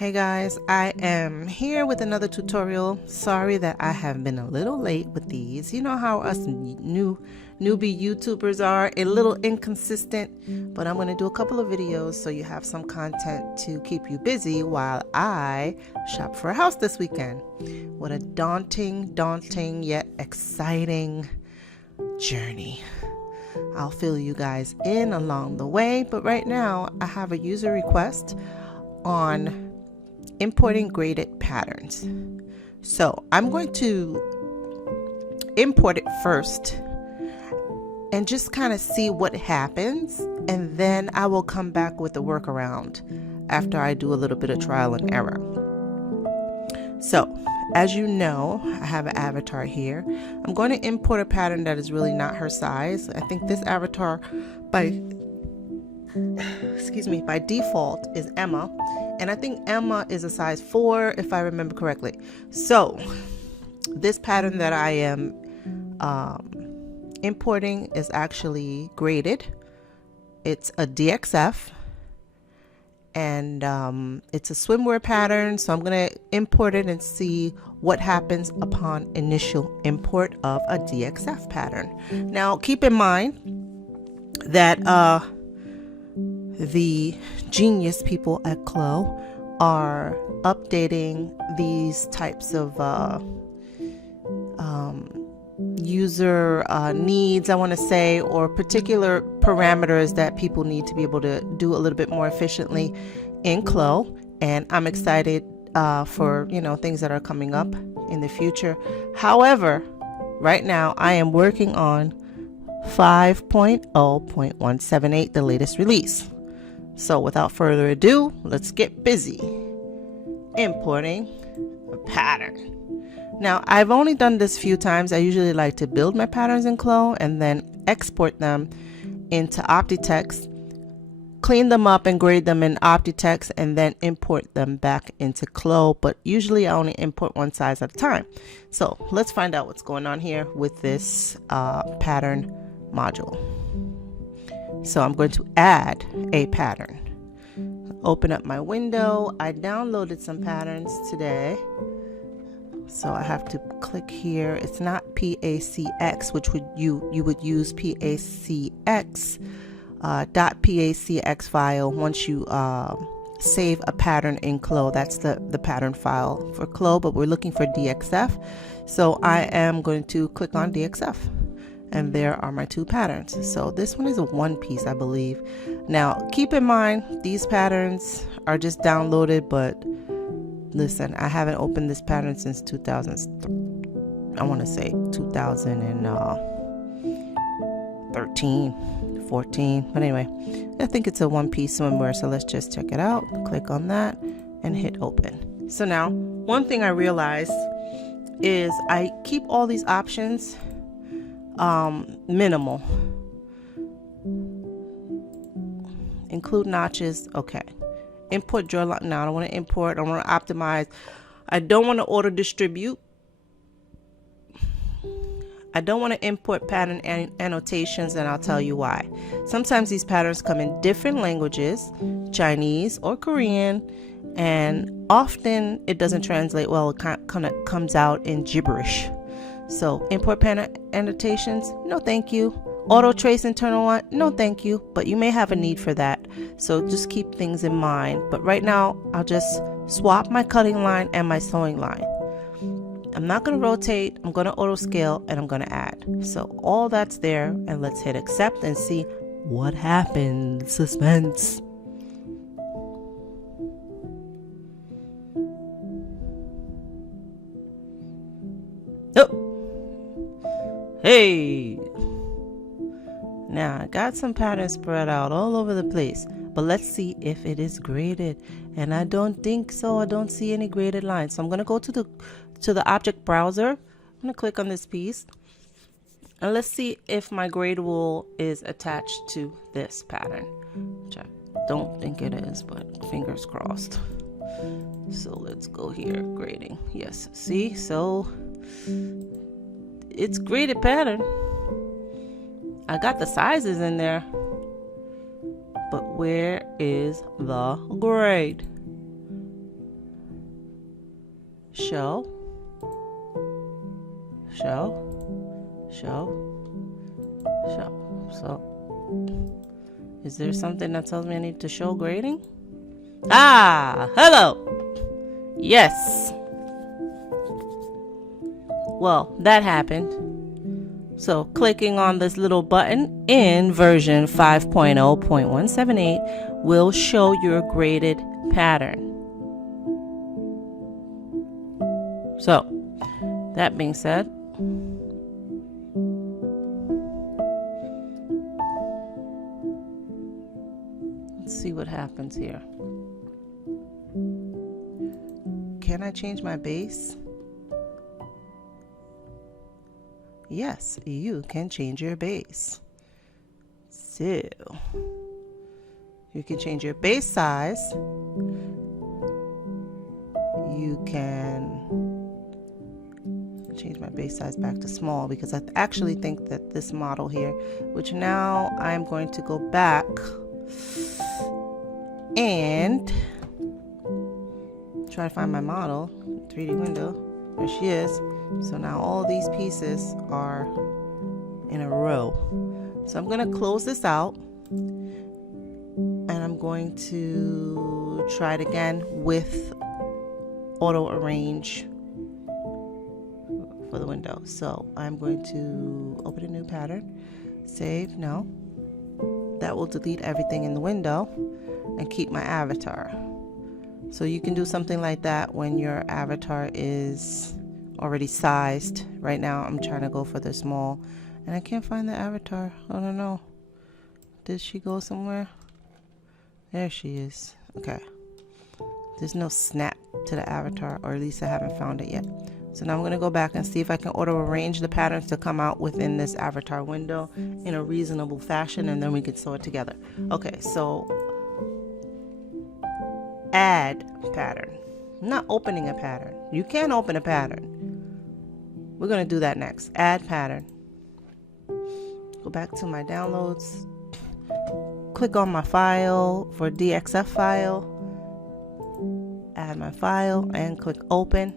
Hey guys, I am here with another tutorial. Sorry that I have been a little late with these. You know how us newbie YouTubers are, a little inconsistent, but I'm going to do a couple of videos so you have some content to keep you busy while I shop for a house this weekend. What a daunting yet exciting journey. I'll fill you guys in along the way, but right now I have a user request on importing graded patterns. So I'm going to import it first and just kind of see what happens, and then I will come back with a workaround after I do a little bit of trial and error. So as you know, I have an avatar here. I'm going to import a pattern that is really not her size. I think this avatar by default is Emma, and I think Emma is a size 4 if I remember correctly. So this pattern that I am importing is actually graded. It's a DXF, and it's a swimwear pattern, so I'm going to import it and see what happens upon initial import of a DXF pattern. Now keep in mind that the genius people at Qeeo are updating these types of user needs, I want to say, or particular parameters that people need to be able to do a little bit more efficiently in Qeeo. And I'm excited for things that are coming up in the future. However, right now I am working on 5.0.178, the latest release. So without further ado, let's get busy importing a pattern. Now, I've only done this a few times. I usually like to build my patterns in Qeeo and then export them into OptiText, clean them up and grade them in OptiText, and then import them back into Qeeo. But usually I only import one size at a time. So let's find out what's going on here with this pattern module. So I'm going to add a pattern. Open up my window. I downloaded some patterns today, so I have to click here. It's not PACX, which you would use PACX .PACX file once you save a pattern in Qeeo. That's the pattern file for Qeeo, but we're looking for DXF, so I am going to click on DXF. And there are my two patterns. So this one is a one piece, I believe. Now, keep in mind, these patterns are just downloaded, but listen, I haven't opened this pattern since 2013, 14. But anyway, I think it's a one piece swimwear. So let's just check it out. Click on that and hit open. So now, one thing I realized is I keep all these options minimal. Include notches. Okay. Import draw line. No, I don't want to import. I want to optimize. I don't want to auto distribute. I don't want to import pattern annotations, and I'll tell you why. Sometimes these patterns come in different languages, Chinese or Korean, and often it doesn't translate well. It kind of comes out in gibberish. So import pattern annotations, no thank you. Auto trace internal one, no thank you. But you may have a need for that, so just keep things in mind. But right now, I'll just swap my cutting line and my sewing line. I'm not going to rotate, I'm going to auto scale, and I'm going to add. So all that's there, and let's hit accept and see what happens. Suspense. Oh. Hey, now I got some patterns spread out all over the place, but let's see if it is graded. And I don't think so. I don't see any graded lines. So I'm going to go to the object browser. I'm going to click on this piece, and let's see if my gradable is attached to this pattern, which I don't think it is, but fingers crossed. So let's go here, grading. Yes, see, so it's graded pattern. I got the sizes in there, but where is the grade? show, show, show, show. So is there something that tells me I need to show grading? Ah, hello. Yes. Well, that happened. So clicking on this little button in version 5.0.178 will show your graded pattern. So that being said, let's see what happens here. Can I change my base? Yes, you can change your base. So you can change your base size. You can change my base size back to small because I actually think that this model here, which now I'm going to go back and try to find my model, 3D window. There she is. So now all these pieces are in a row. So I'm going to close this out and I'm going to try it again with auto arrange for the window. So I'm going to open a new pattern, save, no. That will delete everything in the window and keep my avatar. So you can do something like that when your avatar is already sized. Right now I'm trying to go for the small and I can't find the avatar. I don't know. Did she go somewhere? There she is. Okay. There's no snap to the avatar, or at least I haven't found it yet. So now I'm going to go back and see if I can auto arrange the patterns to come out within this avatar window in a reasonable fashion, and then we can sew it together. Okay, so add pattern. I'm not opening a pattern. You can open a pattern. We're going to do that next. Add pattern. Go back to my downloads. Click on my file for DXF file. Add my file and click open.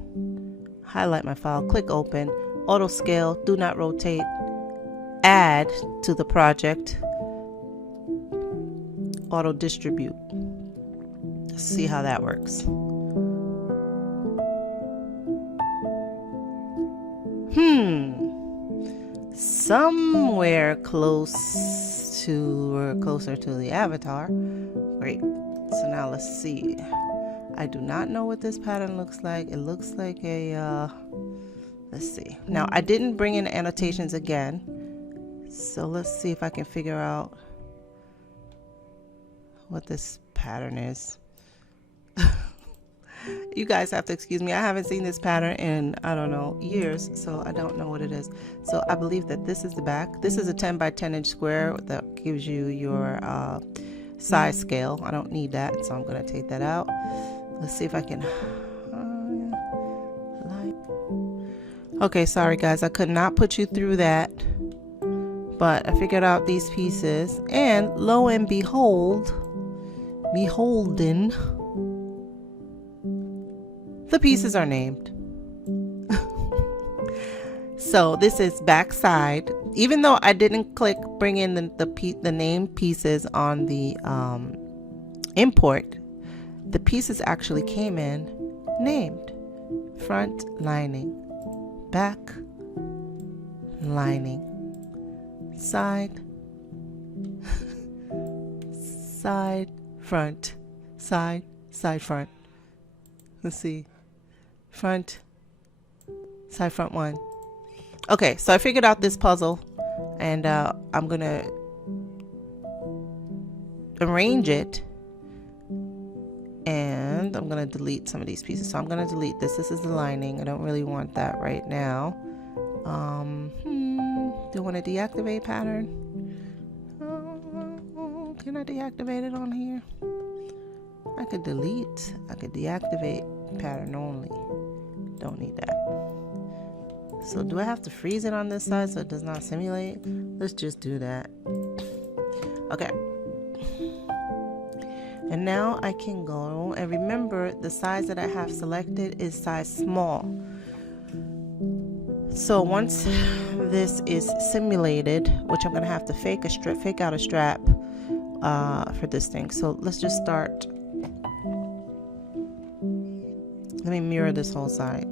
Highlight my file, click open. Auto scale, do not rotate. Add to the project. Auto distribute. Let's see how that works. Somewhere close to or closer to the avatar. Great. So now let's see. I do not know what this pattern looks like. It looks like a let's see. Now I didn't bring in annotations again, so let's see if I can figure out what this pattern is. You guys have to excuse me. I haven't seen this pattern in, I don't know, years, so I don't know what it is. So I believe that this is the back. This is a 10 by 10 inch square that gives you your size scale. I don't need that, so I'm going to take that out. Let's see if I can. Okay, sorry guys, I could not put you through that, but I figured out these pieces, and lo and beholden, the pieces are named. So this is backside. Even though I didn't click bring in the name pieces on the import, the pieces actually came in named. Front lining, back lining, side, side, front, side, front. Let's see. Front, side, front one. Okay, so I figured out this puzzle, and I'm gonna arrange it, and I'm gonna delete some of these pieces. So I'm gonna delete this. This is the lining. I don't really want that right now. Do I want to deactivate pattern? Can I deactivate it on here? I could delete. I could deactivate pattern only. Don't need that. So do I have to freeze it on this side so it does not simulate? Let's just do that. Okay. And now I can go, and remember the size that I have selected is size small. So once this is simulated, which I'm gonna have to fake out a strap for this thing. So let's just start. Let me mirror this whole side.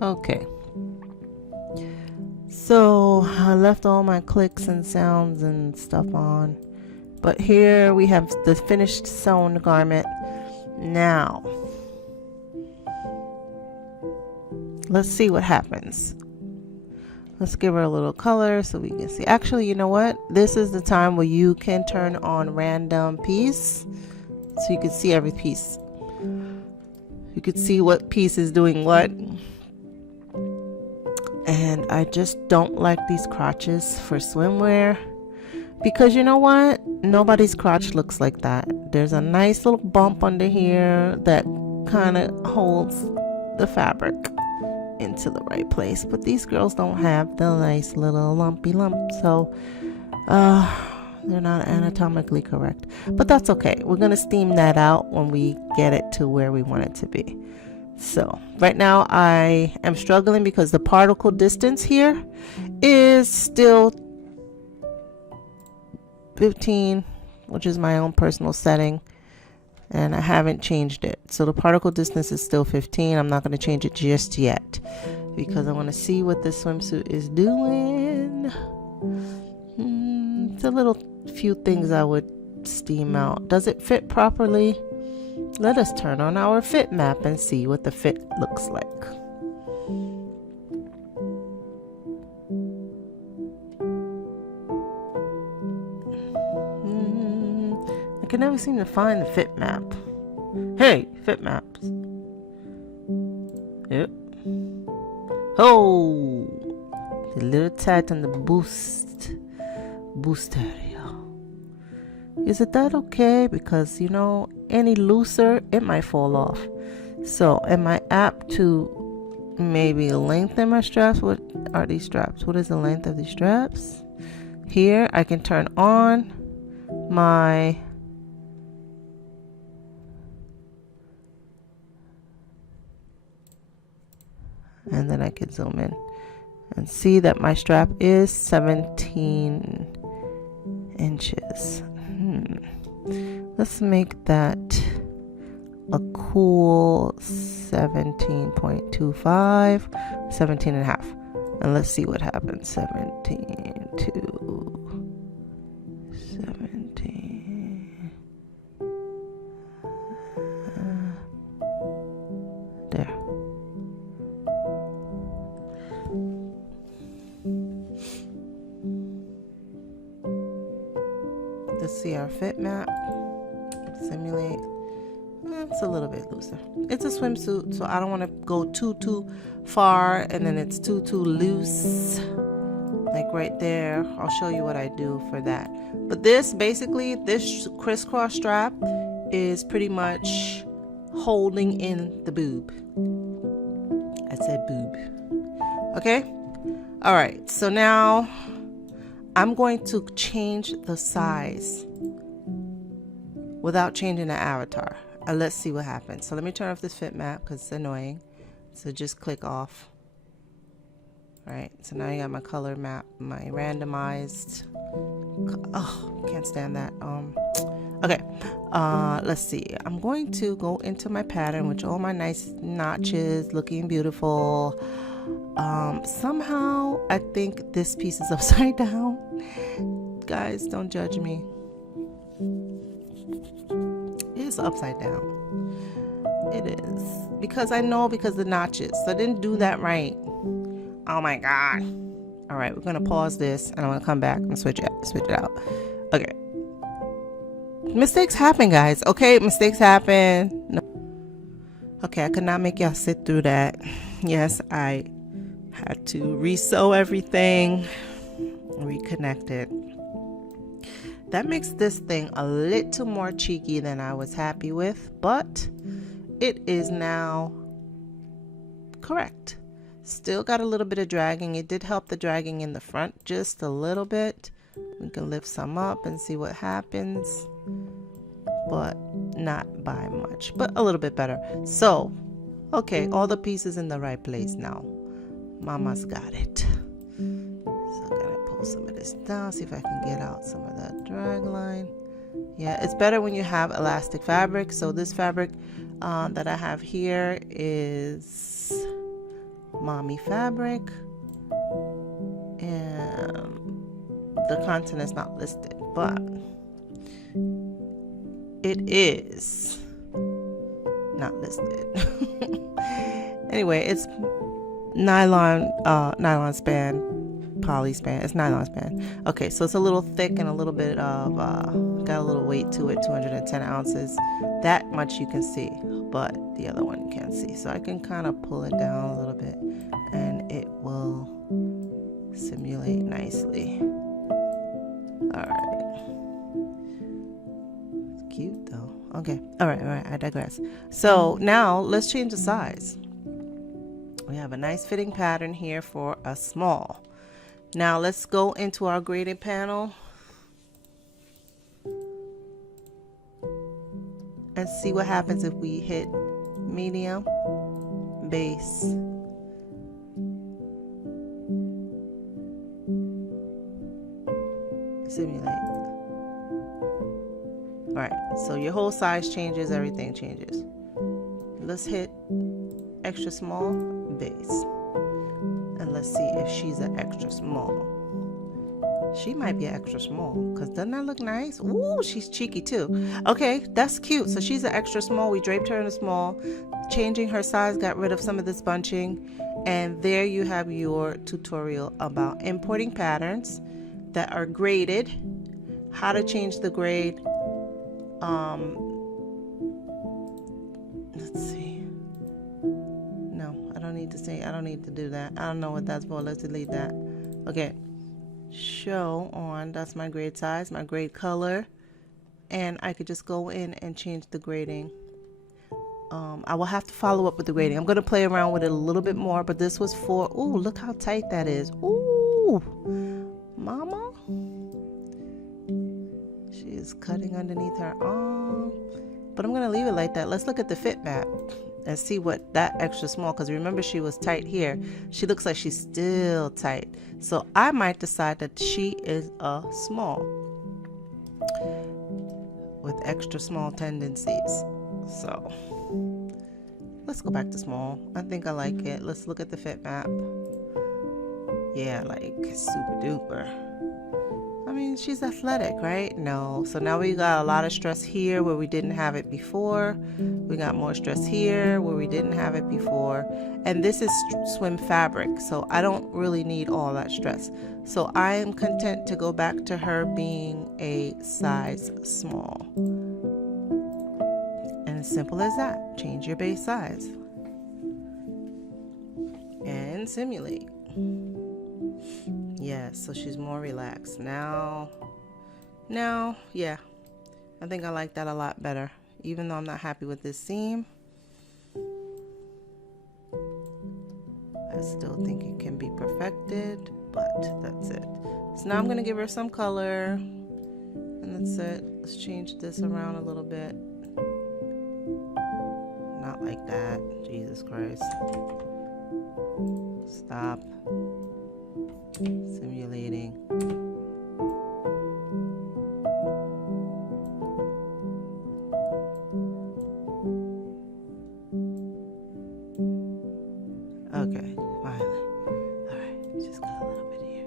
Okay, so I left all my clicks and sounds and stuff on, but here we have the finished sewn garment. Now let's see what happens. Let's give her a little color so we can see. Actually, you know what? This is the time where you can turn on random piece so you can see every piece. You can see what piece is doing what. And I just don't like these crotches for swimwear because you know what? Nobody's crotch looks like that. There's a nice little bump under here that kind of holds the fabric into the right place, but these girls don't have the nice little lumpy lump, so they're not anatomically correct, but that's okay. We're gonna steam that out when we get it to where we want it to be. So right now I am struggling because the particle distance here is still 15, which is my own personal setting, and I haven't changed it. So the particle distance is still 15. I'm not going to change it just yet because I want to see what this swimsuit is doing. It's a little few things I would steam out. Does it fit properly? Let us turn on our fit map and see what the fit looks like. I can never seem to find the fit map. Hey, fit maps. Yep. Oh, a little tight on the boost area. Is it that okay? Because you know, any looser, it might fall off. So am I apt to maybe lengthen my straps? What are these straps? What is the length of these straps? Here I can turn on my and then I can zoom in and see that my strap is 17 inches. Let's make that a cool 17.25, 17 and a half. And let's see what happens. 17 to 17. There. Let's see our fit map. Simulate. It's a little bit looser. It's a swimsuit, so I don't want to go too far and then it's too loose. Like right there. I'll show you what I do for that. But this basically, this crisscross strap is pretty much holding in the boob. I said boob. Okay? All right. So now I'm going to change the size without changing the avatar. Let's see what happens. So let me turn off this fit map because it's annoying. So just click off. All right. So now you got my color map, my randomized. Oh, can't stand that. Okay. Let's see. I'm going to go into my pattern, which all my nice notches, looking beautiful. Somehow I think this piece is upside down. Guys, don't judge me. It's upside down. It is. Because I know because the notches. So I didn't do that right. Oh my God. All right, we're gonna pause this and I'm gonna come back and switch it out. Okay. Mistakes happen, guys. Okay, mistakes happen. No. Okay, I could not make y'all sit through that. Yes, I had to re-sew everything, reconnect it. That makes this thing a little more cheeky than I was happy with, but it is now correct. Still got a little bit of dragging. It did help the dragging in the front just a little bit. We can lift some up and see what happens, but not by much, but a little bit better. So, okay, all the pieces in the right place now. Mama's got it. So I'm gonna pull some of this down, see if I can get out some of that drag line. Yeah, it's better when you have elastic fabric. So this fabric that I have here is mommy fabric, and the content is not listed, but it is not listed. Anyway, it's nylon span poly span. It's nylon span. Okay, so it's a little thick and a little bit of got a little weight to it, 210 ounces. That much you can see, but the other one you can't see. So I can kind of pull it down a little bit and it will simulate nicely. All right. It's cute though. Okay. All right. I digress. So now let's change the size. We have a nice fitting pattern here for a small. Now let's go into our graded panel and see what happens if we hit medium, base, simulate. All right, so your whole size changes, everything changes. Let's hit extra small, base, and let's see if she's an extra small. She might be an extra small, because doesn't that look nice? Ooh, she's cheeky too. Okay, that's cute. So she's an extra small. We draped her in a small. Changing her size got rid of some of this bunching. And there you have your tutorial about importing patterns that are graded, how to change the grade. Let's see. No, I don't need to say, I don't need to do that. I don't know what that's for. Let's delete that. Okay. Show on, that's my grade size, my grade color, and I could just go in and change the grading. I will have to follow up with the grading. I'm going to play around with it a little bit more, but this was for, ooh, look how tight that is. Ooh, mama. She is cutting underneath her arm, but I'm going to leave it like that. Let's look at the fit map and see what that extra small, because remember she was tight here. She looks like she's still tight. So I might decide that she is a small with extra small tendencies. So let's go back to small. I think I like it. Let's look at the fit map. Yeah, like super duper. I mean, she's athletic, right? No. So now we got a lot of stress here where we didn't have it before. We got more stress here where we didn't have it before. And this is swim fabric, so I don't really need all that stress. So I am content to go back to her being a size small. And as simple as that. Change your base size. And simulate. Yes, so she's more relaxed now. Yeah, I think I like that a lot better, even though I'm not happy with this seam. I still think it can be perfected, but that's it. So now I'm going to give her some color, and that's it. Let's change this around a little bit. Not like that. Jesus Christ. Stop. Simulating. Okay, finally. Alright, just got a little bit here.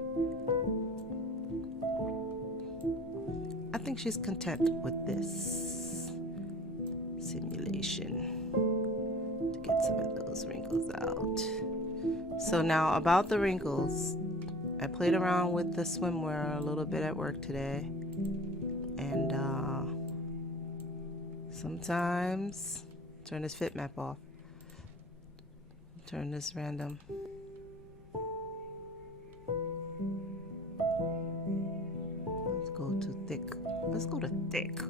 I think she's content with this simulation to get some of those wrinkles out. So now about the wrinkles. I played around with the swimwear a little bit at work today, and sometimes turn this fit map off, turn this random. Let's go to thick. Let's go to thick.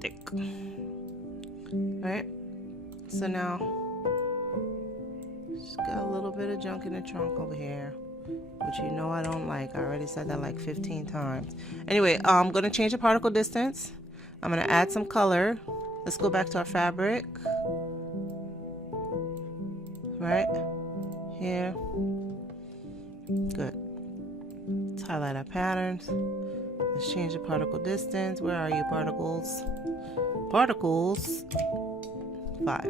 Thick. All right. So now just got a little bit of junk in the trunk over here, which you know I don't like. I already said that like 15 times. Anyway, I'm going to change the particle distance. I'm going to add some color. Let's go back to our fabric. Right here. Good. Let's highlight our patterns. Let's change the particle distance. Where are you, particles? Particles 5.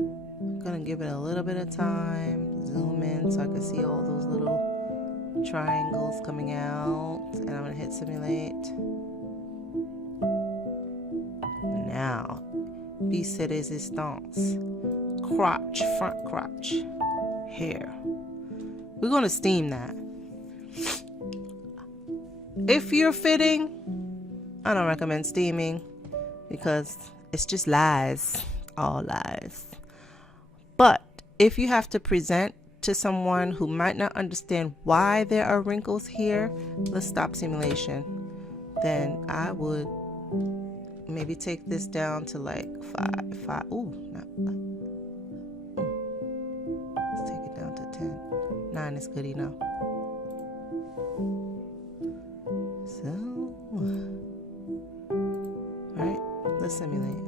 I'm going to give it a little bit of time. Zoom in so I can see all those little triangles coming out, and I'm going to hit simulate. Now, piece de resistance, crotch, front crotch, hair. We're going to steam that. If you're fitting, I don't recommend steaming because it's just lies, all lies. But if you have to present to someone who might not understand why there are wrinkles here, let's stop simulation. Then I would maybe take this down to like 5. Ooh, not 5. Let's take it down to 10. 9 is good enough. So, alright, let's simulate.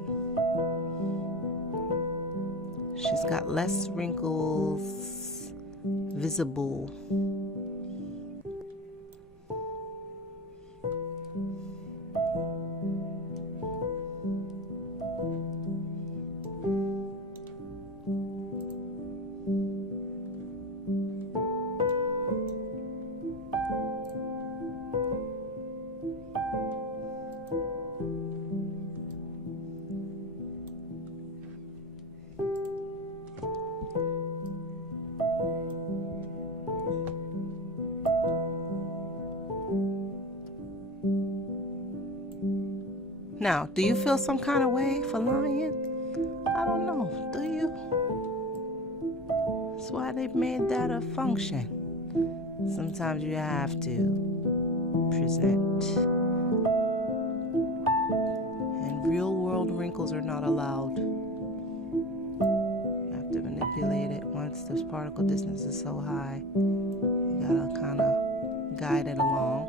She's got less wrinkles visible. Now, do you feel some kind of way for lying? I don't know. Do you? That's why they've made that a function. Sometimes you have to present. And real world wrinkles are not allowed. You have to manipulate it once the particle distance is so high. You gotta kind of guide it along.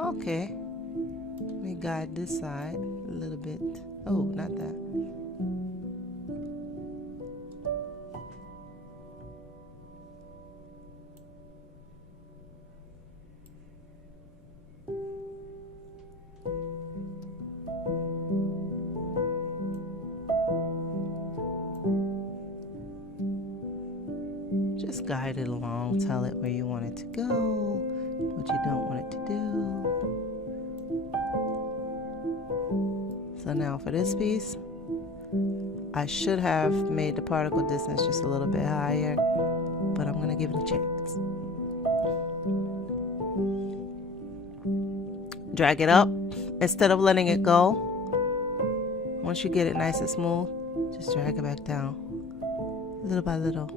Okay. Let me guide this side a little bit. Oh, not that. Just guide it along. Tell it where you want it to go, what you don't want it to do. So now for this piece, I should have made the particle distance just a little bit higher, but I'm gonna give it a chance. Drag it up instead of letting it go. Once you get it nice and smooth, just drag it back down, little by little.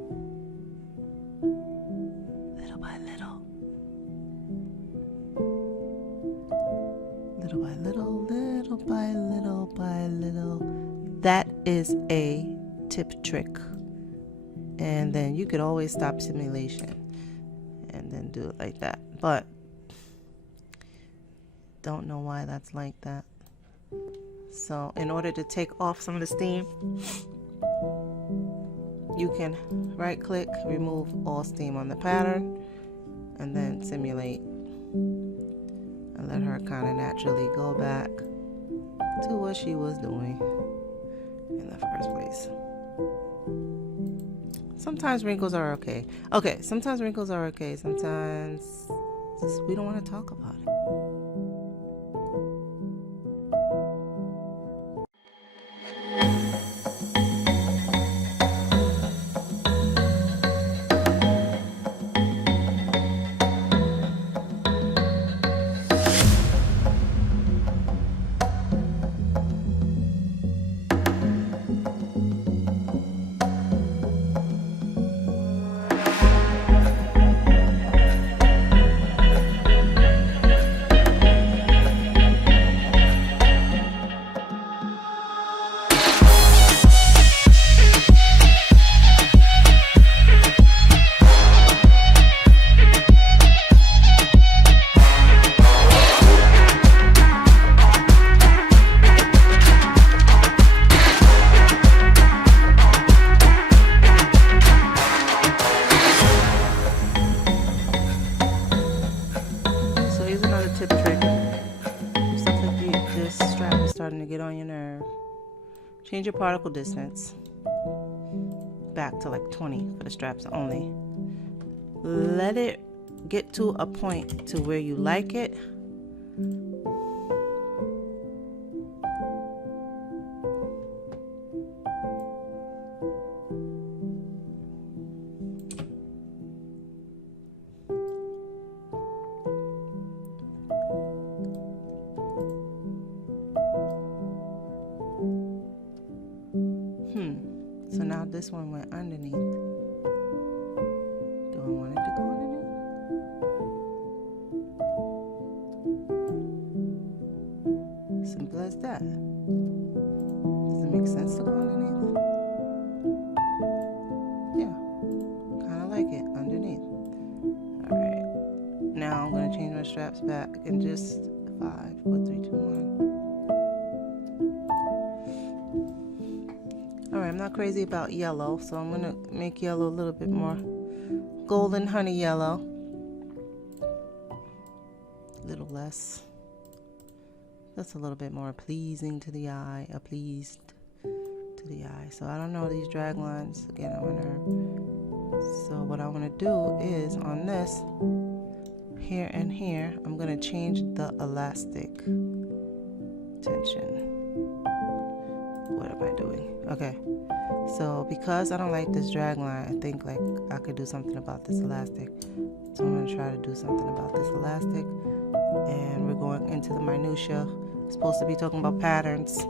Little by little. Little by little, little by little by little. That is a tip trick. And then you could always stop simulation and then do it like that. But don't know why that's like that. So in order to take off some of the steam, you can right click, remove all steam on the pattern, and then simulate. And let her kind of naturally go back to what she was doing in the first place. Sometimes wrinkles are okay. Okay, sometimes wrinkles are okay. Sometimes just, we don't want to talk about it. Tip trick. Stuff like this strap is starting to get on your nerve. Change your particle distance back to like 20 for the straps only. Let it get to a point to where you like it. this one went underneath. Do I want it to go underneath? Simple as that. Does it make sense to go underneath? Yeah, kind of like it underneath. All right, now I'm going to change my straps back in just 5, 4, 3, 2, 1. Alright, I'm not crazy about yellow, so I'm going to make yellow a little bit more golden honey yellow. A little less. That's a little bit more pleasing to the eye, pleased to the eye. So I don't know these drag lines, again, I'm gonna. So what I want to do is on this, here and here, I'm going to change the elastic tension. What am I doing? Okay, so because I don't like this drag line, I think like I could do something about this elastic. So I'm going to try to do something about this elastic, and we're going into the minutia. It's supposed to be talking about patterns.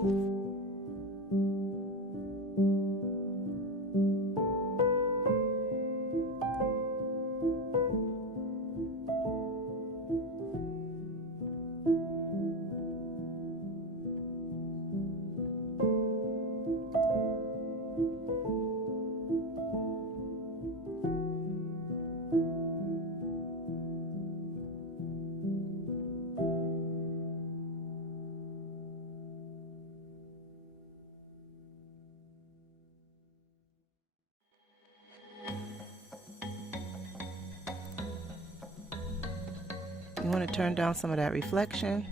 You want to turn down some of that reflection.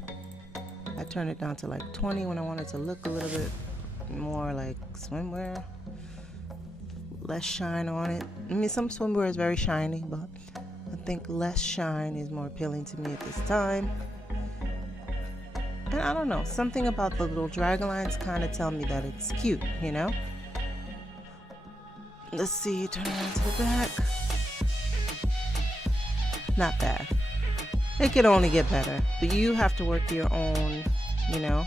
I turned it down to like 20 when I wanted to look a little bit more like swimwear. Less shine on it. I mean, some swimwear is very shiny, but I think less shine is more appealing to me at this time. And I don't know, something about the little drag lines kind of tell me that it's cute, you know? Let's see, turn around to the back. Not bad. It could only get better, but you have to work your own, you know,